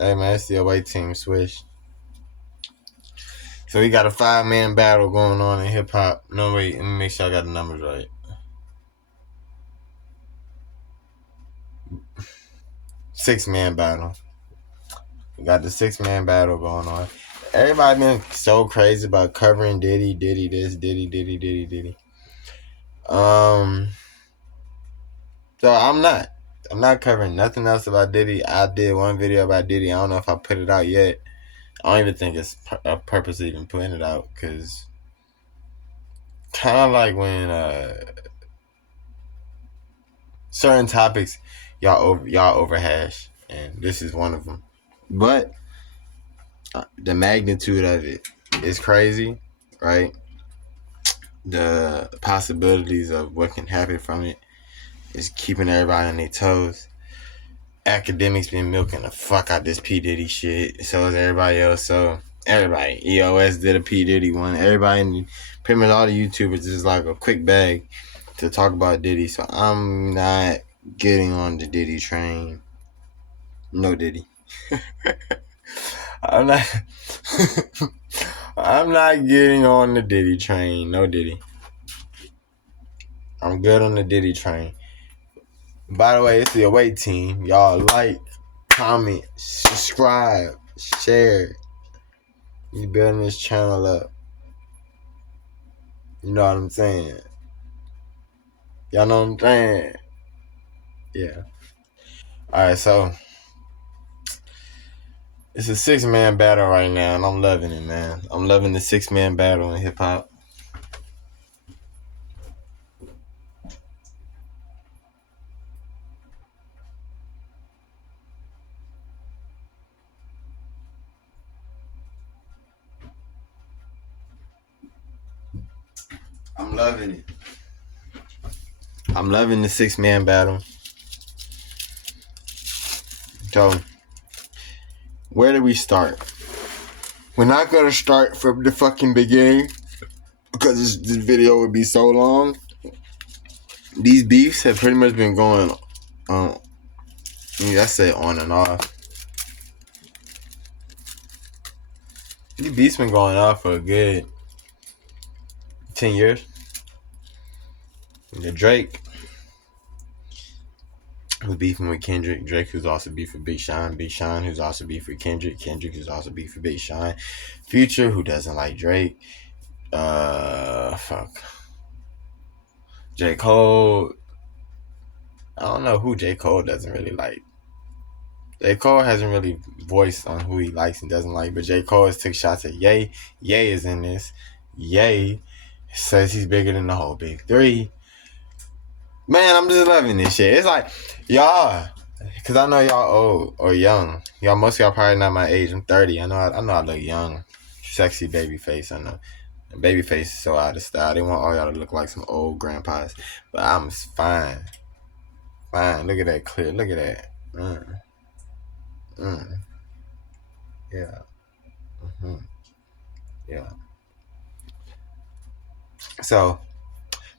Hey man, it's the away team switch. So we got a 5-man battle going on in hip hop. No wait, let me make sure I got the numbers right. 6-man battle. We got the 6-man battle going on. Everybody been so crazy about covering Diddy this, Diddy. Um, so I'm not. I'm not covering nothing else about Diddy. I did one video about Diddy. I don't know if I put it out yet. I don't even think it's a purpose of even putting it out because kind of like when certain topics y'all overhash, and this is one of them. But the magnitude of it is crazy, right? The possibilities of what can happen from it is keeping everybody on their toes. Academics been milking the fuck out this P Diddy shit. So is everybody else. So everybody, EOS did a P Diddy one. Everybody, pretty much all the YouTubers, just like a quick bag to talk about Diddy. So I'm not getting on the Diddy train. No Diddy. I'm not. I'm not getting on the Diddy train. No Diddy. I'm good on the Diddy train. By the way, it's the away team. Y'all like, comment, subscribe, share. We building this channel up. You know what I'm saying? Y'all know what I'm saying? Yeah. Alright, so it's a 6-man battle right now, and I'm loving it, man. I'm loving the 6-man battle in hip hop. I'm loving it. I'm loving the 6-man battle. So, where do we start? We're not gonna start from the fucking beginning because this video would be so long. These beefs have pretty much been going on. I say on and off. These beefs been going on for a good 10 years. The Drake who's beefing with Kendrick. Drake who's also beefing with Big Sean. Big Sean who's also beefing with Kendrick. Kendrick who's also beefing with Big Sean. Future who doesn't like Drake. Fuck. JCOLE. I don't know who JCOLE doesn't really like. JCOLE hasn't really voiced on who he likes and doesn't like, but JCOLE has took shots at Ye. Ye is in this. Ye says he's bigger than the whole Big Three. Man, I'm just loving this shit. It's like, y'all, because I know y'all old or young. Y'all, most of y'all probably not my age. I'm 30. I know I look young. Sexy baby face, I know. Baby face is so out of style. They want all y'all to look like some old grandpas. But I'm fine. Fine. Look at that clear. Look at that. Yeah. Yeah. So,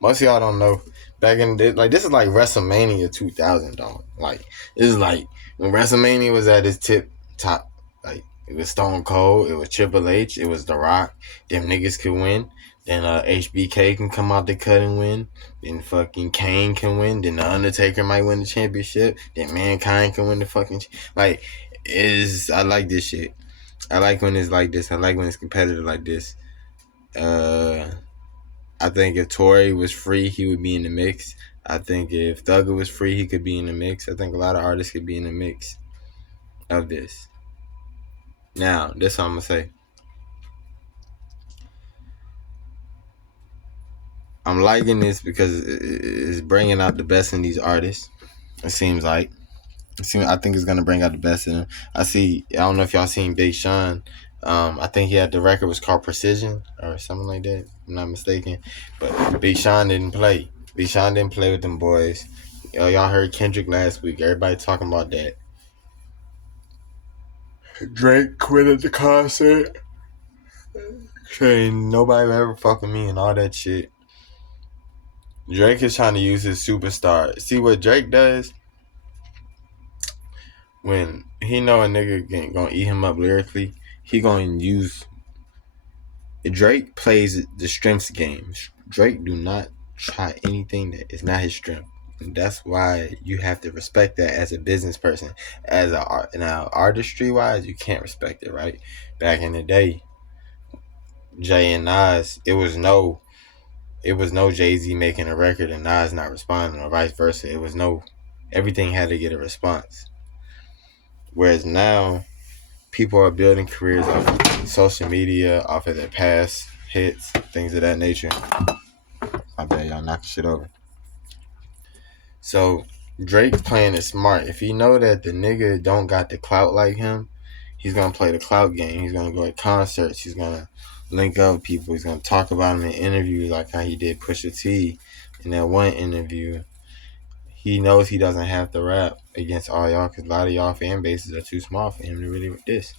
most of y'all don't know. Back in the day, like, this is like WrestleMania 2000, dog. Like, this is like when WrestleMania was at its top. Like, it was Stone Cold, it was Triple H, it was The Rock. Them niggas could win. Then HBK can come out the cut and win. Then fucking Kane can win. Then The Undertaker might win the championship. Then Mankind can win the fucking... Like, I like this shit. I like when it's like this. I like when it's competitive like this. I think if Tory was free, he would be in the mix. I think if Thugger was free, he could be in the mix. I think a lot of artists could be in the mix of this. Now, this what I'm going to say. I'm liking this because it's bringing out the best in these artists. It seems like. I think it's going to bring out the best in them. I don't know if y'all seen Big Sean. I think the record was called Precision or something like that. If I'm not mistaken. But Big Sean didn't play. Big Sean didn't play with them boys. Y'all heard Kendrick last week. Everybody talking about that. Drake quit at the concert. Saying nobody will ever fuck with me and all that shit. Drake is trying to use his superstar. See what Drake does? When he know a nigga gonna eat him up lyrically. He gonna use Drake plays the strengths game. Drake do not try anything that is not his strength. And that's why you have to respect that as a business person. As a art now artistry wise, you can't respect it, right? Back in the day, Jay and Nas, it was no Jay-Z making a record and Nas not responding, or vice versa. It was no, everything had to get a response. Whereas now, people are building careers off of social media, off of their past hits, things of that nature. I bet y'all knocking shit over. So Drake's playing it smart. If he know that the nigga don't got the clout like him, he's gonna play the clout game. He's gonna go to concerts. He's gonna link up with people. He's gonna talk about him in interviews like how he did Pusha T in that one interview. He knows he doesn't have to rap against all y'all because a lot of y'all fan bases are too small for him to really this.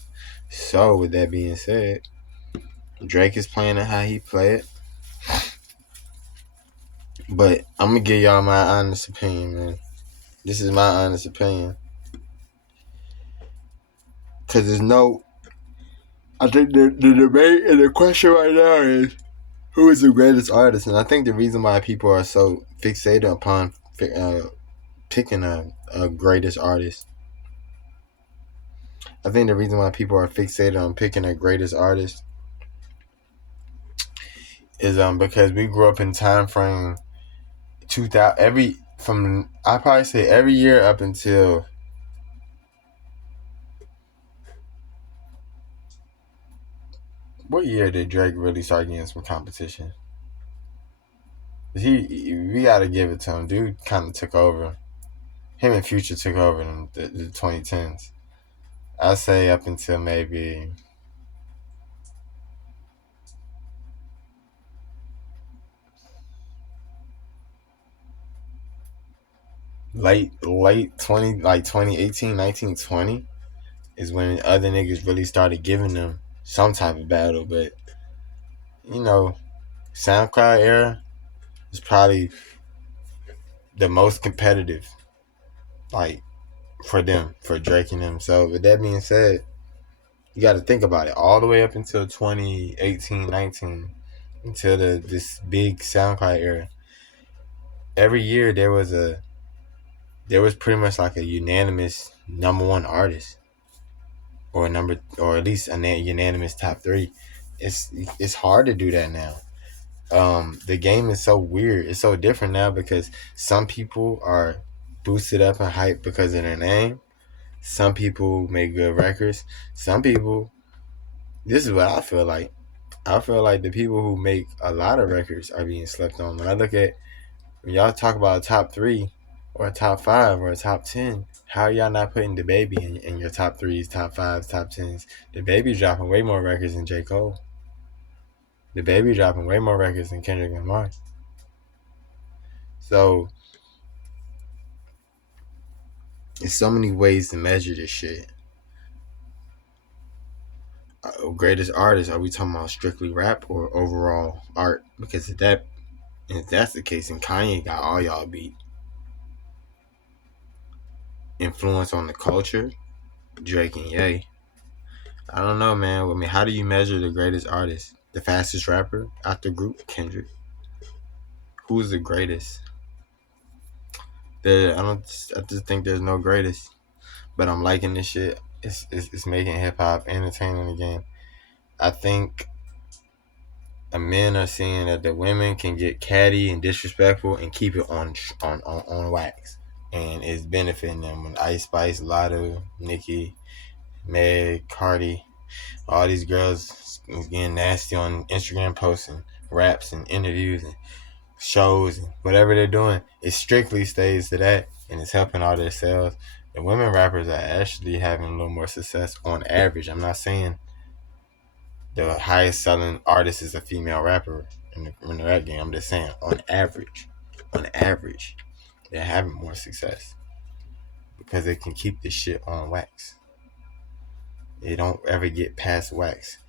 So with that being said, Drake is playing it how he play it. But I'm gonna give y'all my honest opinion, man. This is my honest opinion. Cause there's no, I think the debate and the question right now is who is the greatest artist, and I think the reason why people are so fixated upon picking a greatest artist, I think the reason why people are fixated on picking a greatest artist is because we grew up in time frame 2000 I probably say every year up until what year did Drake really start getting some competition? We gotta give it to him. Dude kind of took over. Him and Future took over in the 2010s. I'd say up until maybe late 20, like 2018, 19, 20 is when other niggas really started giving them some type of battle. But you know, SoundCloud era is probably the most competitive, like for them, for Drake and them. So with that being said, you got to think about it all the way up until 2018, 19, until this big SoundCloud era. Every year there was pretty much like a unanimous number one artist, or at least a unanimous top three. It's hard to do that now. The game is so weird. It's so different now because some people are boosted up and hyped because of their name. Some people make good records. Some people, this is what I feel like. I feel like the people who make a lot of records are being slept on. When I look at, when y'all talk about a top three or a top five or a top 10, how are y'all not putting the baby in your top threes, top fives, top tens? The baby dropping way more records than J. Cole. The baby dropping way more records than Kendrick Lamar. So there's so many ways to measure this shit. Greatest artist, are we talking about strictly rap or overall art? Because if that's the case, then Kanye got all y'all beat. Influence on the culture, Drake and Ye. I don't know, man. I mean, how do you measure the greatest artist? The fastest rapper out the group, Kendrick. Who's the greatest? I just think there's no greatest. But I'm liking this shit. It's making hip hop entertaining again. I think men are seeing that the women can get catty and disrespectful and keep it on wax, and it's benefiting them. When Ice Spice, Lotto, Nicki, Meg, Cardi, all these girls getting nasty on Instagram, posting raps and interviews and shows and whatever they're doing, it strictly stays to that, and it's helping all their sales. The women rappers are actually having a little more success on average. I'm not saying the highest selling artist is a female rapper in the rap game. I'm just saying on average, they're having more success because they can keep this shit on wax. They don't ever get past wax.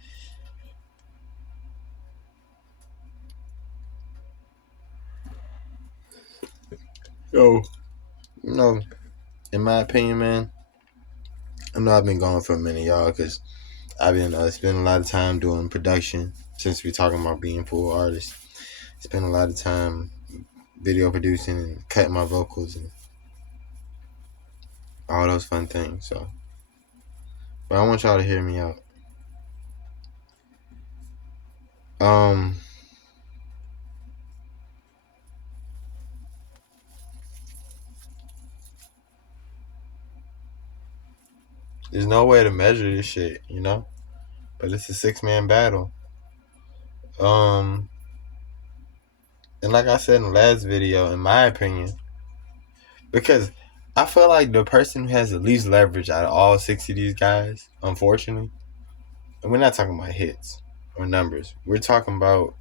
So, in my opinion, man, I know I've been gone for a minute, y'all, because I've been spending a lot of time doing production since we're talking about being full artists. Spend a lot of time video producing and cutting my vocals and all those fun things. So, but I want y'all to hear me out. Um, there's no way to measure this shit, you know. But it's a 6-man battle. And like I said in the last video, in my opinion, because I feel like the person who has the least leverage out of all 6 of these guys, unfortunately, and we're not talking about hits or numbers. We're talking about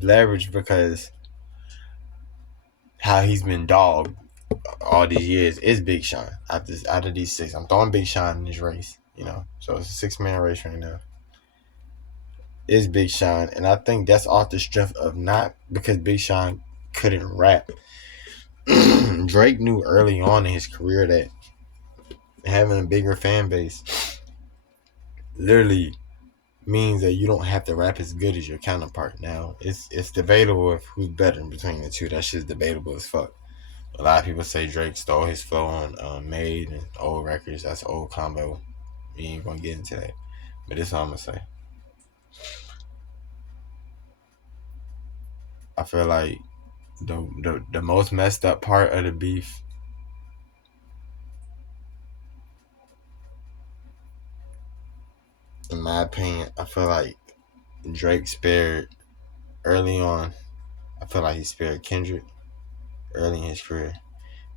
leverage because how he's been dogged all these years is Big Sean. Out of these 6, I'm throwing Big Sean in this race, you know. So it's a 6-man race right now. Is Big Sean, and I think that's off the strength of not because Big Sean couldn't rap. Drake knew early on in his career that having a bigger fan base literally means that you don't have to rap as good as your counterpart. Now, it's debatable if who's better between the two. That shit's debatable as fuck. A lot of people say Drake stole his flow on Made and old records. That's an old combo. We ain't gonna get into that. But this is what I'm gonna say. I feel like the most messed up part of the beef, in my opinion, I feel like Drake spared early on. I feel like he spared Kendrick early in his career.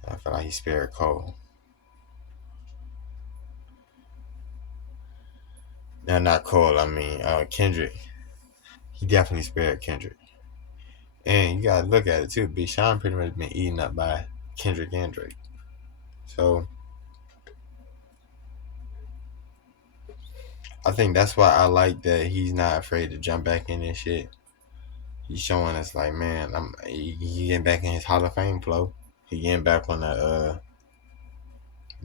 And I feel like he spared Cole. No, not Cole. I mean Kendrick. He definitely spared Kendrick. And you gotta look at it too. Big Sean pretty much been eaten up by Kendrick and Drake. So I think that's why I like that he's not afraid to jump back in this shit. He's showing us like, man, he getting back in his Hall of Fame flow. He getting back on the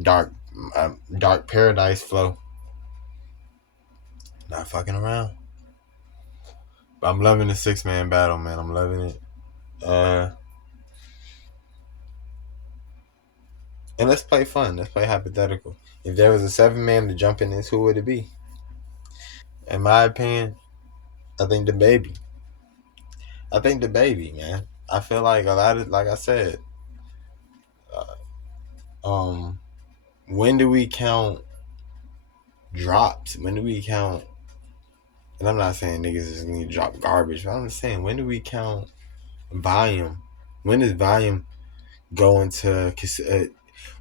dark dark paradise flow. Not fucking around. But I'm loving the 6-man battle, man. I'm loving it. And let's play fun. Let's play hypothetical. If there was a 7-man to jump in this, who would it be? In my opinion, I think the baby. Man. I feel like a lot of, like I said, um, when do we count drops? When do we count? And I'm not saying niggas just need to drop garbage, but I'm just saying, when do we count volume? When does volume go into?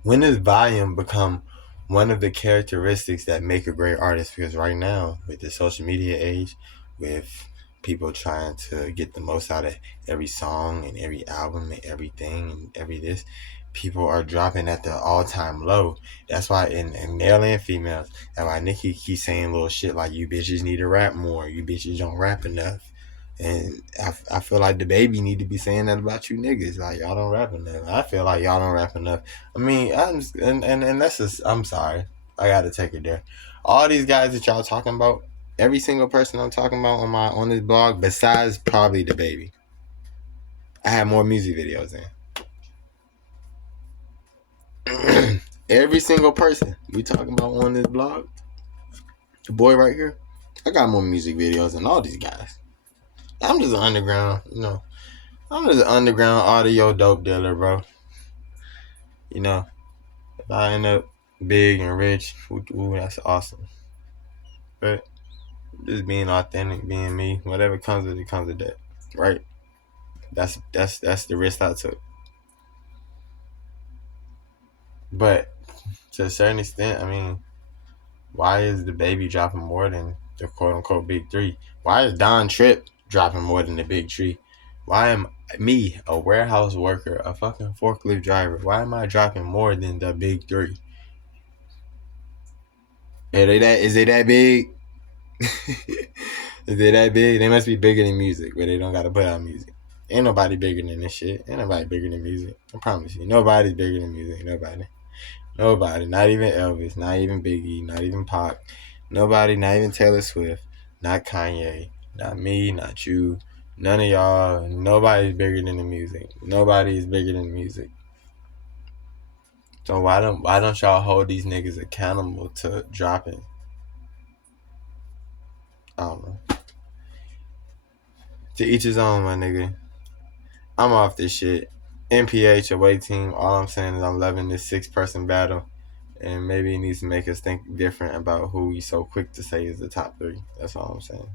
When does volume become one of the characteristics that make a great artist? Because right now, with the social media age, with people trying to get the most out of every song and every album and everything and every this, people are dropping at the all-time low. That's why in male and females, that's why Nicki keeps saying little shit like, you bitches need to rap more, you bitches don't rap enough. And I feel like the baby need to be saying that about you niggas. Like, y'all don't rap enough. I feel like y'all don't rap enough. I mean, and that's just, I'm sorry. I gotta take it there. All these guys that y'all talking about, every single person I'm talking about on this blog, besides probably the baby, I have more music videos in. Every single person we talking about on this blog, the boy right here, I got more music videos than all these guys. I'm just an underground, I'm just an underground audio dope dealer, bro. You know, if I end up big and rich, ooh, that's awesome. But just being authentic, being me, whatever comes with it, comes with that, right? That's the risk I took. But to a certain extent, I mean, why is the baby dropping more than the quote unquote big three? Why is Don Tripp dropping more than the big three? Why am me, a warehouse worker, a fucking forklift driver, why am I dropping more than the big three? Is they that big? Is they that big? They must be bigger than music, but they don't gotta put out music. Ain't nobody bigger than this shit. Ain't nobody bigger than music. I promise you. Nobody's bigger than music. Nobody. Nobody. Not even Elvis. Not even Biggie. Not even Pac. Nobody. Not even Taylor Swift. Not Kanye. Not me. Not you. None of y'all. Nobody's bigger than the music. Nobody is bigger than the music. So why don't y'all hold these niggas accountable to dropping? I don't know. To each his own, my nigga. I'm off this shit. MPH away team. All I'm saying is I'm loving this 6-person battle, and maybe it needs to make us think different about who we so quick to say is the top 3. That's all I'm saying.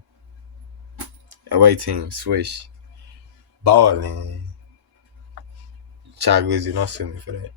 Away team, swish, ballin'. Chocolate, you don't sue me for that.